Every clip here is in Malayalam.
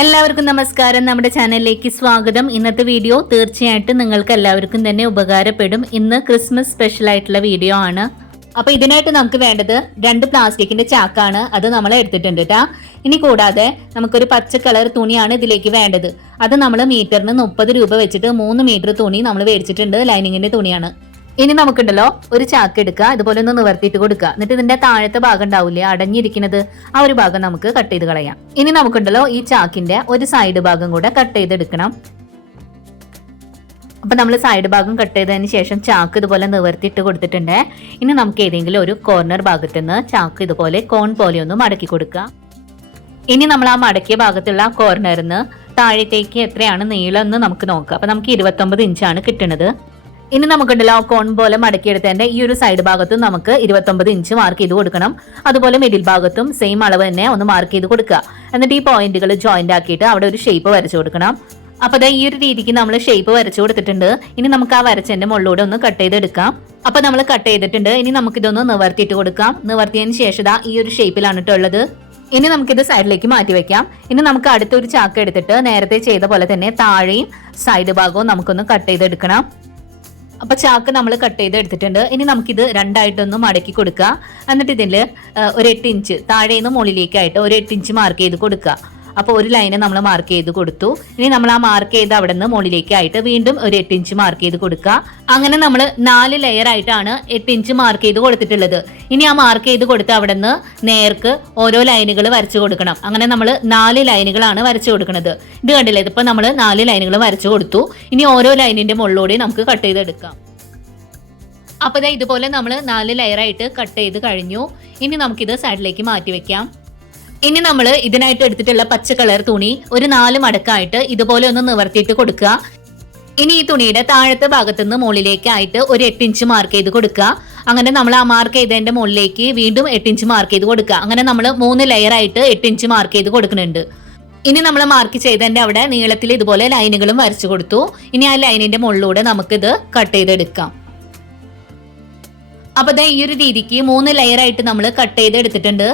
എല്ലാവർക്കും നമസ്കാരം. നമ്മുടെ ചാനലിലേക്ക് സ്വാഗതം. ഇന്നത്തെ വീഡിയോ തീർച്ചയായിട്ടും നിങ്ങൾക്ക് എല്ലാവർക്കും തന്നെ ഉപകാരപ്പെടും. ഇന്ന് ക്രിസ്മസ് സ്പെഷ്യൽ ആയിട്ടുള്ള വീഡിയോ ആണ്. അപ്പൊ ഇതിനായിട്ട് നമുക്ക് വേണ്ടത് രണ്ട് പ്ലാസ്റ്റിക്കിന്റെ ചാക്കാണ്. അത് നമ്മൾ എടുത്തിട്ടുണ്ട് കേട്ടാ ഇനി കൂടാതെ നമുക്കൊരു പച്ച കളർ തുണിയാണ് ഇതിലേക്ക് വേണ്ടത്. അത് നമ്മൾ മീറ്ററിന് മുപ്പത് രൂപ വെച്ചിട്ട് മൂന്ന് മീറ്റർ തുണി നമ്മൾ മേടിച്ചിട്ടുണ്ട്. ലൈനിങ്ങിന്റെ തുണിയാണ്. ഇനി നമുക്കുണ്ടല്ലോ ഒരു ചാക്ക് എടുക്കുക ഇതുപോലെ ഒന്ന് നിവർത്തിയിട്ട് കൊടുക്കുക. എന്നിട്ട് ഇതിന്റെ താഴത്തെ ഭാഗം ഉണ്ടാവില്ലേ അടഞ്ഞിരിക്കുന്നത് ആ ഒരു ഭാഗം നമുക്ക് കട്ട് ചെയ്ത് കളയാം. ഇനി നമുക്കുണ്ടല്ലോ ഈ ചാക്കിന്റെ ഒരു സൈഡ് ഭാഗം കൂടെ കട്ട് ചെയ്തെടുക്കണം. അപ്പൊ നമ്മൾ സൈഡ് ഭാഗം കട്ട് ചെയ്തതിന് ശേഷം ചാക്ക് ഇതുപോലെ നിവർത്തിയിട്ട് കൊടുത്തിട്ടുണ്ട്. ഇനി നമുക്ക് ഏതെങ്കിലും ഒരു കോർണർ ഭാഗത്ത് നിന്ന് ചാക്ക് ഇതുപോലെ കോൺ പോലെ ഒന്ന് മടക്കി കൊടുക്കുക. ഇനി നമ്മൾ ആ മടക്കിയ ഭാഗത്തുള്ള കോർണറിൽ നിന്ന് താഴത്തേക്ക് എത്രയാണ് നീളം എന്ന് നമുക്ക് നോക്കാം. അപ്പൊ നമുക്ക് ഇരുപത്തൊമ്പത് ഇഞ്ചാണ് കിട്ടുന്നത്. ഇനി നമുക്കുണ്ടല്ലോ കോൺ പോലെ മടക്കിയെടുത്തതിന്റെ ഈ ഒരു സൈഡ് ഭാഗത്തും നമുക്ക് ഇരുപത്തൊമ്പത് ഇഞ്ച് മാർക്ക് ചെയ്ത് കൊടുക്കണം. അതുപോലെ മിഡിൽ ഭാഗത്തും സെയിം അളവ് തന്നെ ഒന്ന് മാർക്ക് ചെയ്ത് കൊടുക്കുക. എന്നിട്ട് ഈ പോയിന്റുകൾ ജോയിന്റ് ആക്കിയിട്ട് അവിടെ ഒരു ഷേപ്പ് വരച്ചു കൊടുക്കണം. അപ്പൊ ദേ ഈ ഒരു രീതിക്ക് നമ്മൾ ഷേപ്പ് വരച്ചു കൊടുത്തിട്ടുണ്ട്. ഇനി നമുക്ക് ആ വരച്ചതിന്റെ മുകളിലൂടെ ഒന്ന് കട്ട് ചെയ്തെടുക്കാം. അപ്പൊ നമ്മൾ കട്ട് ചെയ്തിട്ടുണ്ട്. ഇനി നമുക്കിതൊന്ന് നിവർത്തിയിട്ട് കൊടുക്കാം. നിവർത്തിയതിന് ശേഷം ഈ ഒരു ഷേപ്പിലാണ് ഉള്ളത്. ഇനി നമുക്കിത് സൈഡിലേക്ക് മാറ്റി വെക്കാം. ഇനി നമുക്ക് അടുത്തൊരു ചാക്ക് എടുത്തിട്ട് നേരത്തെ ചെയ്ത പോലെ തന്നെ താഴെയും സൈഡ് ഭാഗവും നമുക്കൊന്ന് കട്ട് ചെയ്തെടുക്കണം. അപ്പൊ ചാക്ക് നമ്മൾ കട്ട് ചെയ്ത് എടുത്തിട്ടുണ്ട്. ഇനി നമുക്കിത് രണ്ടായിട്ടൊന്ന് മടക്കി കൊടുക്കുക. എന്നിട്ട് ഇതിൽ ഒരു എട്ട് ഇഞ്ച് താഴെ നിന്ന് മുകളിലേക്കായിട്ട് ഒരു എട്ട് ഇഞ്ച് മാർക്ക് ചെയ്ത് കൊടുക്കുക. അപ്പോൾ ഒരു ലൈന് നമ്മൾ മാർക്ക് ചെയ്ത് കൊടുത്തു. ഇനി നമ്മൾ ആ മാർക്ക് ചെയ്ത് അവിടെ നിന്ന് മുകളിലേക്കായിട്ട് വീണ്ടും ഒരു എട്ട് ഇഞ്ച് മാർക്ക് ചെയ്ത് കൊടുക്കുക. അങ്ങനെ നമ്മൾ നാല് ലെയർ ആയിട്ടാണ് എട്ട് ഇഞ്ച് മാർക്ക് ചെയ്ത് കൊടുത്തിട്ടുള്ളത്. ഇനി ആ മാർക്ക് ചെയ്ത് കൊടുത്ത് അവിടെ നിന്ന് നേർക്ക് ഓരോ ലൈനുകൾ വരച്ചു കൊടുക്കണം. അങ്ങനെ നമ്മൾ നാല് ലൈനുകളാണ് വരച്ചു കൊടുക്കുന്നത്. ഇത് കണ്ടില്ലേ? ഇതിപ്പോൾ നമ്മൾ നാല് ലൈനുകൾ വരച്ചു കൊടുത്തു. ഇനി ഓരോ ലൈനിന്റെ മുകളിലൂടെ നമുക്ക് കട്ട് ചെയ്തെടുക്കാം അപ്പോൾ ഇതേ ഇതുപോലെ നമ്മൾ നാല് ലെയർ ആയിട്ട് കട്ട് ചെയ്ത് കഴിഞ്ഞു. ഇനി നമുക്കിത് സൈഡിലേക്ക് മാറ്റി വെക്കാം. ഇനി നമ്മൾ ഇതിനായിട്ട് എടുത്തിട്ടുള്ള പച്ച കളർ തുണി ഒരു നാല് മടക്കായിട്ട് ഇതുപോലെ ഒന്ന് നിവർത്തിയിട്ട് കൊടുക്കുക. ഇനി ഈ തുണിയുടെ താഴത്തെ ഭാഗത്തു നിന്ന് മുകളിലേക്കായിട്ട് ഒരു എട്ട് ഇഞ്ച് മാർക്ക് ചെയ്ത് കൊടുക്കുക. അങ്ങനെ നമ്മൾ ആ മാർക്ക് ചെയ്തതിന്റെ മുകളിലേക്ക് വീണ്ടും എട്ട് ഇഞ്ച് മാർക്ക് ചെയ്ത് കൊടുക്കുക. അങ്ങനെ നമ്മൾ മൂന്ന് ലെയർ ആയിട്ട് എട്ട് ഇഞ്ച് മാർക്ക് ചെയ്ത് കൊടുക്കുന്നുണ്ട്. ഇനി നമ്മൾ മാർക്ക് ചെയ്തതിന്റെ അവിടെ നീളത്തിൽ ഇതുപോലെ ലൈനുകളും വരച്ചു കൊടുത്തു. ഇനി ആ ലൈനിന്റെ മുകളിലൂടെ നമുക്കിത് കട്ട് ചെയ്തെടുക്കാം. അപ്പൊ ദേ ഈ ഒരു രീതിക്ക് മൂന്ന് ലെയർ ആയിട്ട് നമ്മൾ കട്ട് ചെയ്ത് എടുത്തിട്ടുണ്ട്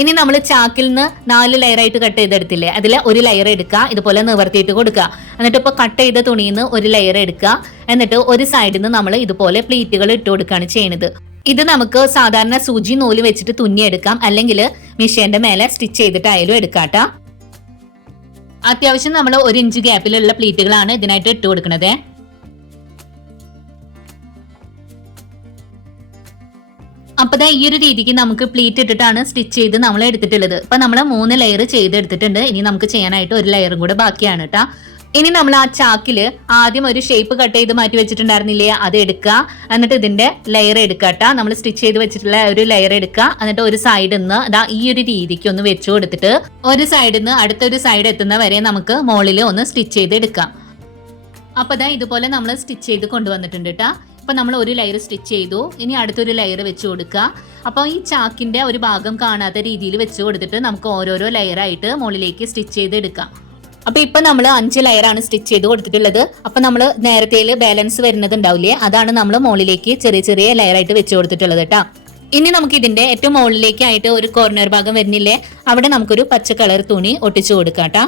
ഇനി നമ്മൾ ചാക്കിൽ നിന്ന് നാല് ലെയർ ആയിട്ട് കട്ട് ചെയ്തെടുത്തില്ലേ? അതിൽ ഒരു ലെയർ എടുക്കുക ഇതുപോലെ നിവർത്തിയിട്ട് കൊടുക്കുക. എന്നിട്ട് ഇപ്പോൾ കട്ട് ചെയ്ത തുണിയിൽ നിന്ന് ഒരു ലെയർ എടുക്കുക. എന്നിട്ട് ഒരു സൈഡിൽ നിന്ന് നമ്മൾ ഇതുപോലെ പ്ലീറ്റുകൾ ഇട്ട് കൊടുക്കുകയാണ് ചെയ്യുന്നത് ഇത് നമുക്ക് സാധാരണ സൂചി നൂൽ വെച്ചിട്ട് തുന്നിയെടുക്കാം അല്ലെങ്കിൽ മിഷീന്റെ മേലെ സ്റ്റിച്ച് ചെയ്തിട്ടായാലും എടുക്കാട്ടാ അത്യാവശ്യം നമ്മൾ ഒരു ഇഞ്ച് ഗ്യാപ്പിലുള്ള പ്ലീറ്റുകളാണ് ഇതിനായിട്ട് ഇട്ട് കൊടുക്കുന്നത് അപ്പൊ ഈ ഒരു രീതിക്ക് നമുക്ക് പ്ലീറ്റ് ഇട്ടിട്ടാണ് സ്റ്റിച്ച് ചെയ്ത് നമ്മൾ എടുത്തിട്ടുള്ളത്. അപ്പൊ നമ്മൾ മൂന്ന് ലെയർ ചെയ്തെടുത്തിട്ടുണ്ട്. ഇനി നമുക്ക് ചെയ്യാനായിട്ട് ഒരു ലെയറും കൂടെ ബാക്കിയാണ് കേട്ടോ ഇനി നമ്മൾ ആ ചാക്കിൽ ആദ്യം ഒരു ഷേപ്പ് കട്ട് ചെയ്ത് മാറ്റി വെച്ചിട്ടുണ്ടായിരുന്നില്ലേ? അത് എടുക്കുക. എന്നിട്ട് ഇതിന്റെ ലെയർ എടുക്കട്ടാ നമ്മൾ സ്റ്റിച്ച് ചെയ്ത് വെച്ചിട്ടുള്ള ഒരു ലെയർ എടുക്കുക. എന്നിട്ട് ഒരു സൈഡിൽ നിന്ന് അതാ ഈ ഒരു രീതിക്ക് ഒന്ന് വെച്ചു കൊടുത്തിട്ട് ഒരു സൈഡിൽ നിന്ന് അടുത്തൊരു സൈഡ് എത്തുന്ന വരെ നമുക്ക് മുകളിൽ ഒന്ന് സ്റ്റിച്ച് ചെയ്ത് എടുക്കാം. അപ്പൊ ഇതാ ഇതുപോലെ നമ്മൾ സ്റ്റിച്ച് ചെയ്ത് കൊണ്ടുവന്നിട്ടുണ്ട് കേട്ടാ അപ്പൊ നമ്മൾ ഒരു ലെയർ സ്റ്റിച്ച് ചെയ്തു. ഇനി അടുത്തൊരു ലെയർ വെച്ച് കൊടുക്കുക. അപ്പോൾ ഈ ചാക്കിന്റെ ഒരു ഭാഗം കാണാത്ത രീതിയിൽ വെച്ച് കൊടുത്തിട്ട് നമുക്ക് ഓരോരോ ലെയർ ആയിട്ട് മുകളിലേക്ക് സ്റ്റിച്ച് ചെയ്ത് എടുക്കാം അപ്പോൾ ഇപ്പോൾ നമ്മൾ അഞ്ച് ലെയറാണ് സ്റ്റിച്ച് ചെയ്ത് കൊടുത്തിട്ടുള്ളത്. അപ്പോൾ നമ്മൾ നേരത്തെ ബാലൻസ് വരുന്നത് ഉണ്ടാവില്ലേ? അതാണ് നമ്മൾ മുകളിലേക്ക് ചെറിയ ചെറിയ ലെയർ ആയിട്ട് വെച്ച് കൊടുത്തിട്ടുള്ളത് കേട്ടോ. ഇനി നമുക്ക് ഇതിന്റെ ഏറ്റവും മുകളിലേക്കായിട്ട് ഒരു കോർണർ ഭാഗം വരുന്നില്ലേ? അവിടെ നമുക്കൊരു പച്ച കളർ തുണി ഒട്ടിച്ചു കൊടുക്കാം കേട്ടോ.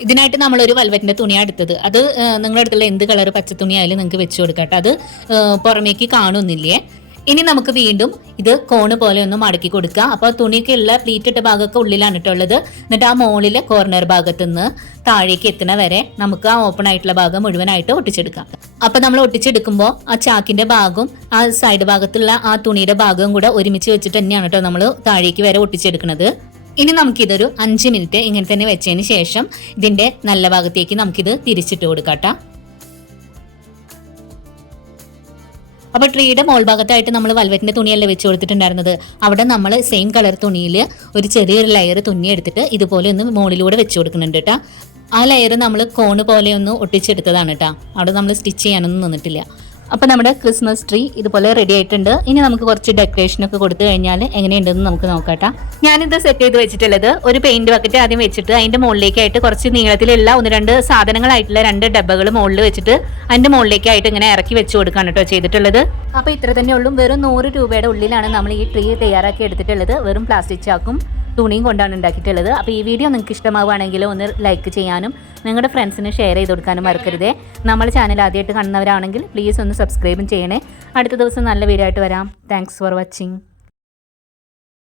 ഇതിനായിട്ട് നമ്മൾ ഒരു വൽവറ്റിന്റെ തുണിയാണ് എടുത്തത്. അത് നിങ്ങളുടെ അടുത്തുള്ള എന്ത് കളർ പച്ച തുണി ആയാലും നിങ്ങൾക്ക് വെച്ച് കൊടുക്കാം കേട്ടോ അത് പുറമേക്ക് കാണുന്നില്ലേ? ഇനി നമുക്ക് വീണ്ടും ഇത് കോണ് പോലെ ഒന്ന് മടക്കി കൊടുക്കുക അപ്പോൾ തുണിയൊക്കെ ഉള്ള പ്ലീറ്റ് ഇട്ട ഭാഗമൊക്കെ ഉള്ളിലാണ് ഇട്ടുള്ളത് എന്നിട്ട് ആ മുകളിലെ കോർണർ ഭാഗത്ത് നിന്ന് താഴേക്ക് എത്തുന്ന വരെ നമുക്ക് ആ ഓപ്പൺ ആയിട്ടുള്ള ഭാഗം മുഴുവനായിട്ട് ഒട്ടിച്ചെടുക്കാം. അപ്പൊ നമ്മൾ ഒട്ടിച്ചെടുക്കുമ്പോൾ ആ ചാക്കിന്റെ ഭാഗവും ആ സൈഡ് ഭാഗത്തുള്ള ആ തുണിയുടെ ഭാഗവും കൂടെ ഒരുമിച്ച് വെച്ചിട്ട് തന്നെയാണ് കേട്ടോ നമ്മൾ താഴേക്ക് വരെ ഒട്ടിച്ചെടുക്കുന്നത് ഇനി നമുക്കിതൊരു അഞ്ച് മിനിറ്റ് ഇങ്ങനെ തന്നെ വെച്ചതിന് ശേഷം ഇതിന്റെ നല്ല ഭാഗത്തേക്ക് നമുക്കിത് തിരിച്ചിട്ട് കൊടുക്കാം അപ്പൊ ട്രീയുടെ മോൾ ഭാഗത്തായിട്ട് നമ്മൾ വൽവറ്റിന്റെ തുണിയല്ലേ വെച്ച് കൊടുത്തിട്ടുണ്ടായിരുന്നത്? അവിടെ നമ്മൾ സെയിം കളർ തുണിയിൽ ഒരു ചെറിയൊരു ലെയർ തുന്നി എടുത്തിട്ട് ഇതുപോലെ ഒന്ന് മുകളിലൂടെ വെച്ച് കൊടുക്കുന്നുണ്ട് കേട്ടോ ആ ലെയർ നമ്മൾ കോണ് പോലെ ഒന്ന് ഒട്ടിച്ചെടുത്തതാണ് കേട്ടോ അവിടെ നമ്മൾ സ്റ്റിച്ച് ചെയ്യാനൊന്നും നിന്നിട്ടില്ല. അപ്പൊ നമ്മുടെ ക്രിസ്മസ് ട്രീ ഇതുപോലെ റെഡി ആയിട്ടുണ്ട്. ഇനി നമുക്ക് കുറച്ച് ഡെക്കറേഷൻ ഒക്കെ കൊടുത്തു കഴിഞ്ഞാൽ എങ്ങനെയുണ്ടെന്ന് നമുക്ക് നോക്കാട്ടാ. ഞാനിത് സെറ്റ് ചെയ്ത് വെച്ചിട്ടുള്ളത് ഒരു പെയിന്റ് ബക്കറ്റ് ആദ്യം വെച്ചിട്ട് അതിന്റെ മുകളിലേക്കായിട്ട് കുറച്ച് നീളത്തിലുള്ള ഒന്ന് രണ്ട് സാധനങ്ങളായിട്ടുള്ള രണ്ട് ഡബ്ബകൾ മുകളിൽ വെച്ചിട്ട് അതിന്റെ മുകളിലേക്കായിട്ട് ഇങ്ങനെ ഇറക്കി വെച്ച് കൊടുക്കാണ് കേട്ടോ ചെയ്തിട്ടുള്ളത്. അപ്പൊ ഇത്ര തന്നെ ഉള്ളൂ. വെറും നൂറ് രൂപയുടെ ഉള്ളിലാണ് നമ്മൾ ഈ ട്രീ തയ്യാറാക്കി എടുത്തിട്ടുള്ളത്. വെറും പ്ലാസ്റ്റിക് ചാക്കും. തുണിയും കൊണ്ടാണ് ഉണ്ടാക്കിയിട്ടുള്ളത്. അപ്പോൾ ഈ വീഡിയോ നിങ്ങൾക്ക് ഇഷ്ടമാവുകയാണെങ്കിൽ ഒന്ന് ലൈക്ക് ചെയ്യാനും നിങ്ങളുടെ ഫ്രണ്ട്സിന് ഷെയർ ചെയ്ത് കൊടുക്കാനും മറക്കരുതേ. നമ്മുടെ ചാനൽ ആദ്യമായിട്ട് കാണുന്നവരാണെങ്കിൽ പ്ലീസ് ഒന്ന് സബ്സ്ക്രൈബും ചെയ്യണേ. അടുത്ത ദിവസം നല്ല വീഡിയോ ആയിട്ട് വരാം. Thanks for watching